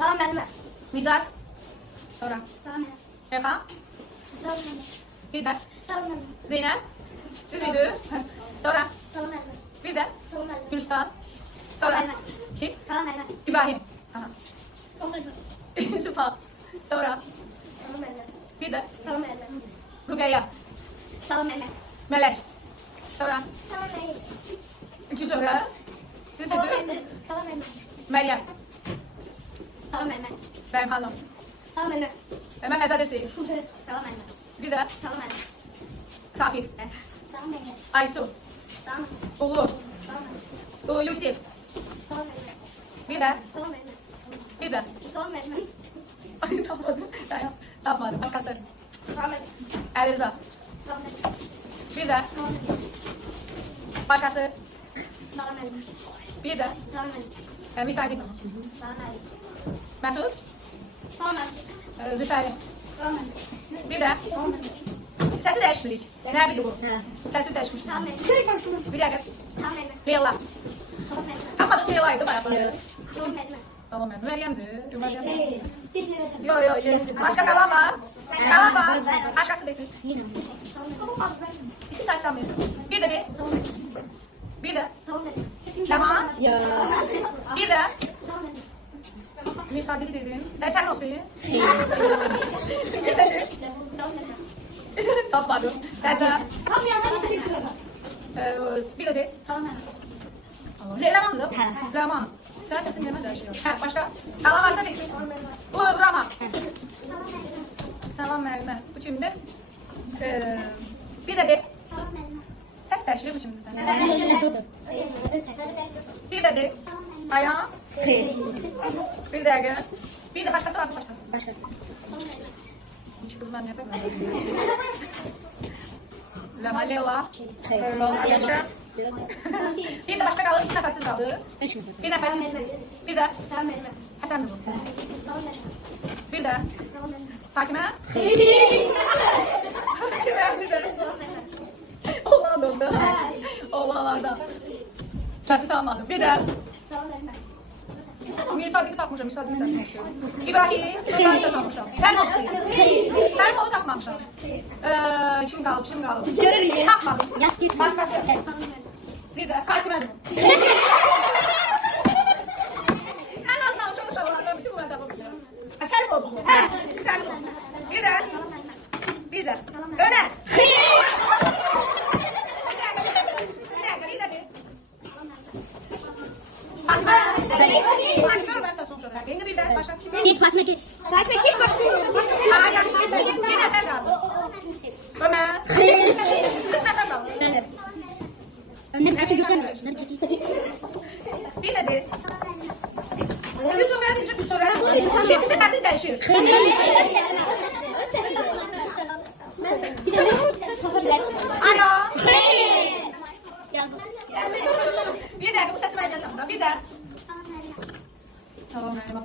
Salam müəllimə. Nicat. Sonra. Salam müəllimə. Elxan. Salam müəllimə. Bir də. Salam müəllimə. Zeynəb. Düz idi. Sonra. Salam müəllimə. Bir də. Salam müəllimə. Gülstan. Sonra. Kim? Salam müəllimə. İbrahim. Aha. Salam müəllimə. Süper. Sonra. Salam müəllimə. Bir də. Salam müəllimə. Rüqeyya. Salam müəllimə. Melek. Sonra. Salam müəllimə. İki Zöhrə. Düz Salam idi. müəllimə. Salam müəllimə. Meryem. Salam müəllimə. Benim hanım. Salam müəllimə. Mehmet Ezad Hüseyin. Salam müəllimə. Bir də. Salam müəllimə. Safir. Salam müəllimə. Aysu. Salam. Uğur. Salam müəllimə. Yusuf. Salam müəllimə. Bir də. Salam müəllimə. Bir də. Salam müəllimə. Ay tapmadım. Dayan. Tapmadım. Başkası. Salam müəllimə. Ali Rıza. Salam müəllimə. Bir də. Salam müəllimə. Başkası. Salam müəllimə. Bir də. Salam müəllimə. Müsaade. Salam müəllimə. Mesut. Salam müəllimə. Zülfəli. Salam müəllimə. Bir də. Salam müəllimə. Səsi dəyişmirik. Nə bilir bu? Səsi dəyişmiş. Salam müəllimə. Bir dəqiqə. Salam müəllimə. Leyla. Salam müəllimə. Tapmadım Leyla'ydı bayaqları. Salam müəllimə. Salam Meryem. Meryem'dir. Meryem. Biz nerede? Yo yo. Başka kalan var. Kalan var. Başkası desin. İki say sanmıyorsun. Bir de de. Bir de. Tamam. Bir de. Müsaade dedim. Sen olsun. Bir de. Tapmadım. Teyze. Bir de de. Leman mı? Leman. Sen sesin yeme değişiyor. Ha başka? Kalan varsa desin. Bu Brahma. Salam müəllimə. Bu kimdir? Bir də de. Səs dəyişilir bu kimdir sən? Bir də de. Ayağım. Bir dəqiqə. Bir də başqası varsa başqası. İki qız mən nə yapayım? Lama Leyla. Ayşə. Bir də başqa qalır. İki nəfərsiz qalır. Bir nəfər. Bir də. Həsəndir bu. Bir də. Fakimə. Bir də. Oğlan oldu. Oğlanlardan. Səsi tanımadım. Bir də. Misadiki tapmışam. Misadiki səsi. İbrahim. İbrahim də tapmışam. Sən olsun. Sən onu tapmamışam. Kim qalıb? Kim qalıb? Tapmadım. Başqası. Bir də. Fakimədir. Ən azından uçmuş oğlanlar. Bütün bunları tapmışam. Sən olsun. Sən olsun. Bir də. Bir də. Öner. Geç Fatma geç. Fatma geç başlıyor. Ömer. Annem kaçı düşen. Bir de. Bir sonra diyecek bir sonra. Şimdi sesi değişir. Alo. Bir dakika bu sesi ben de bir dakika. Salam. Salam.